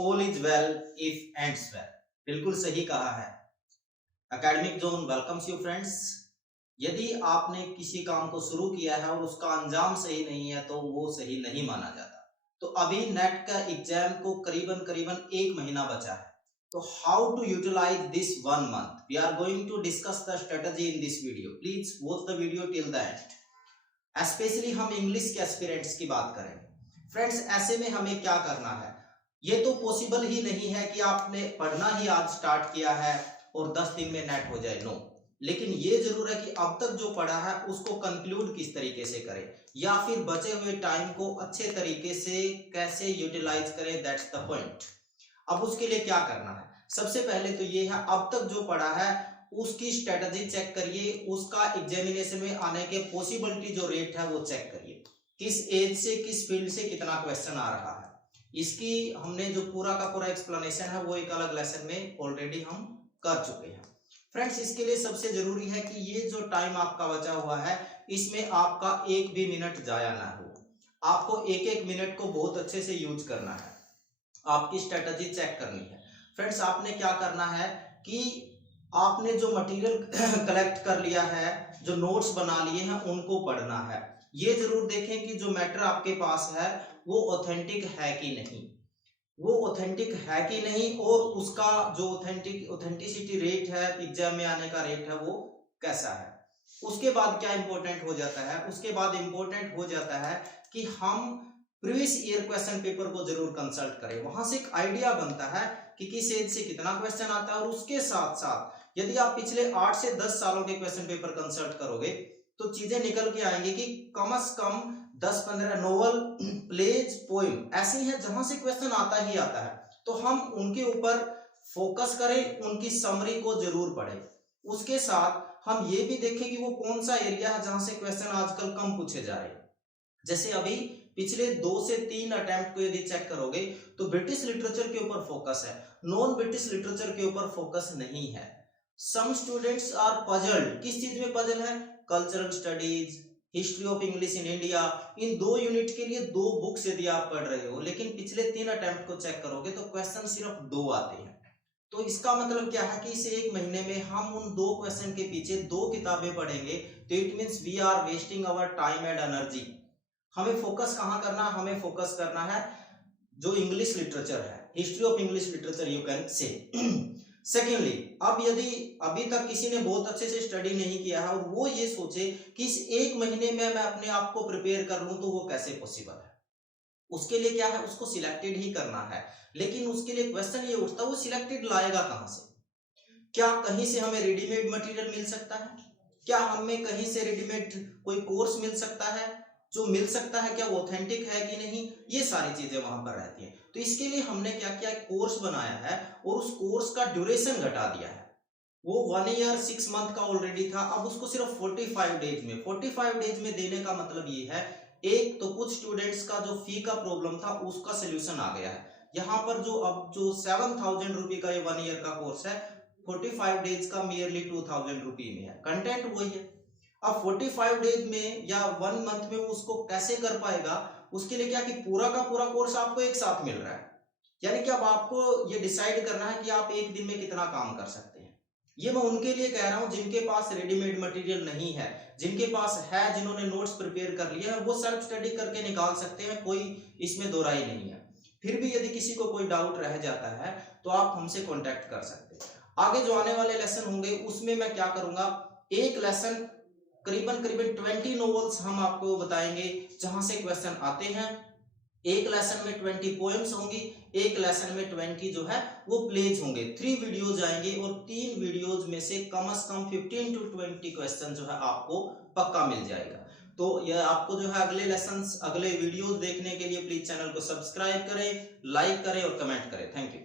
All is well if ends well. बिल्कुल सही कहा है। Academic zone welcomes you friends. यदि आपने किसी काम को शुरू किया है और उसका अंजाम सही नहीं है तो वो सही नहीं माना जाता। तो अभी नेट का एग्जाम को करीबन करीबन 1 महीना बचा है। तो how to utilise this 1 month, we are going to discuss the strategy in this video. Please watch the video till the end. Specially हम इंग्लिश के एस्पिरेंट्स की बात करेंगे। फ्रेंड्स, ऐसे में हमें क्या करना है, ये तो पॉसिबल ही नहीं है कि आपने पढ़ना ही आज स्टार्ट किया है और 10 दिन में नेट हो जाए, नो। लेकिन ये जरूर है कि अब तक जो पढ़ा है उसको कंक्लूड किस तरीके से करें, या फिर बचे हुए टाइम को अच्छे तरीके से कैसे यूटिलाइज करें, दैट्स द पॉइंट। अब उसके लिए क्या करना है, सबसे पहले तो ये है, अब तक जो पढ़ा है उसकी स्ट्रेटजी चेक करिए, उसका एग्जामिनेशन में आने के पॉसिबिलिटी जो रेट है वो चेक करिए, किस एज से किस फील्ड से कितना क्वेश्चन आ रहा है। इसकी हमने जो पूरा का पूरा एक्सप्लेनेशन है वो एक अलग लेसन में ऑलरेडी हम कर चुके हैं। फ्रेंड्स, इसके लिए सबसे जरूरी है कि ये जो टाइम आपका बचा हुआ है इसमें आपका एक भी मिनट जाया ना हो। आपको एक एक मिनट को बहुत अच्छे से यूज करना है, आपकी स्ट्रेटजी चेक करनी है। फ्रेंड्स, आपने क्या करना है कि आपने जो मटेरियल कलेक्ट कर लिया है, जो नोट्स बना लिए हैं, उनको पढ़ना है। ये जरूर देखें कि जो मैटर आपके पास है वो ऑथेंटिक है कि नहीं, वो ऑथेंटिक है कि नहीं, और उसका जो ऑथेंटिसिटी रेट है, एग्जाम में आने का रेट है, वो कैसा है। उसके बाद क्या इंपॉर्टेंट हो जाता है, उसके बाद इंपॉर्टेंट हो जाता है कि हम प्रीवियस ईयर क्वेश्चन पेपर को जरूर कंसल्ट करें। वहां से एक आइडिया बनता है कि किस एज से कितना क्वेश्चन आता है, और उसके साथ साथ यदि आप पिछले 8 से 10 सालों के क्वेश्चन पेपर कंसल्ट करोगे तो चीजें निकल के आएंगी कि कम से कम 10-15 नोवेल, प्लेज, पोएम ऐसी हैं जहां से क्वेश्चन आता ही आता है। तो हम उनके ऊपर फोकस करें, उनकी समरी को जरूर पढ़ें। उसके साथ हम ये भी देखें कि वो कौन सा एरिया है जहां से क्वेश्चन आजकल कम पूछे जा रहे हैं। जैसे अभी पिछले 2 से 3 अटेम्प्ट को यदि चेक करोगे तो ब्रिटिश लिटरेचर के ऊपर फोकस है, नॉन ब्रिटिश लिटरेचर के ऊपर फोकस नहीं है। सम स्टूडेंट्स आर पजल्ड, किस चीज में पजल है, cultural studies, history of English in India. In 2 unit के लिए 2 बुक्स यदि आप पढ़ रहे हो, लेकिन पिछले 3 अटेम्प्ट को चेक करोगे तो क्वेश्चन सिर्फ 2 आते हैं। तो इसका मतलब क्या है कि इस 1 महीने में हम उन 2 क्वेश्चन के पीछे 2 किताबें पढ़ेंगे, तो it means we are wasting our time and energy. हमें फोकस कहां करना है, हमें फोकस करना है जो इंग्लिश लिटरेचर है, history of English literature you can say. Secondly, अब यदि अभी तक किसी ने बहुत अच्छे से स्टडी नहीं किया है और वो ये सोचे कि इस 1 महीने में मैं अपने आप को प्रिपेयर कर लूं, तो वो कैसे पॉसिबल है। उसके लिए क्या है, उसको सिलेक्टेड ही करना है। लेकिन उसके लिए क्वेश्चन ये उठता है, वो सिलेक्टेड लाएगा कहां से। क्या कहीं से हमें रेडीमेड मटेरियल मिल सकता है, क्या हमें कहीं से रेडीमेड कोई कोर्स मिल सकता है, जो मिल सकता है क्या वो ऑथेंटिक है कि नहीं, ये सारी चीजें वहां पर रहती हैं। तो इसके लिए हमने क्या किया, कोर्स बनाया है और उस कोर्स का ड्यूरेशन घटा दिया है। वो 1 ईयर 6 मंथ का ऑलरेडी था, अब उसको सिर्फ 45 डेज में, 45 डेज में देने का मतलब ये है, एक तो कुछ स्टूडेंट्स का जो फी का प्रॉब्लम था उसका सोल्यूशन आ गया है। यहाँ पर जो अब जो 7,000 रुपए का ये 1 ईयर का कोर्स है, 45 डेज का मियरली 2,000 रुपए में है, कंटेंट वही है। अब 45 डेज में या 1 मंथ में वो उसको कैसे कर पाएगा, उसके लिए क्या कि पूरा का पूरा कोर्स आपको एक साथ मिल रहा है। यानी कि अब आपको ये डिसाइड करना है कि आप एक दिन में कितना काम कर सकते हैं। ये मैं उनके लिए कह रहा हूं जिनके पास रेडीमेड मटेरियल नहीं है, जिनके पास है, जिन्होंने नोट्स प्रिपेयर कर लिए हैं, वो सेल्फ स्टडी करके निकाल सकते हैं, कोई इसमें दो राय नहीं है। फिर भी यदि किसी को कोई डाउट रह जाता है तो आप हमसे कॉन्टेक्ट कर सकते हैं। आगे जो आने वाले लेसन होंगे उसमें मैं क्या करूंगा, एक लेसन करीबन करीबन 20 नॉवेल्स हम आपको बताएंगे जहां से क्वेश्चन आते हैं। एक लेसन में 20 पोएम्स होंगी, एक लेसन में 20 जो है वो प्लेज होंगे। 3 वीडियोज आएंगे और 3 वीडियोज में से कम 15 to 20 क्वेश्चन जो है आपको पक्का मिल जाएगा। तो यह आपको जो है अगले लेसन्स, अगले वीडियोज देखने के लिए प्लीज चैनल को सब्सक्राइब करें, लाइक करें और कमेंट करें। Thank you.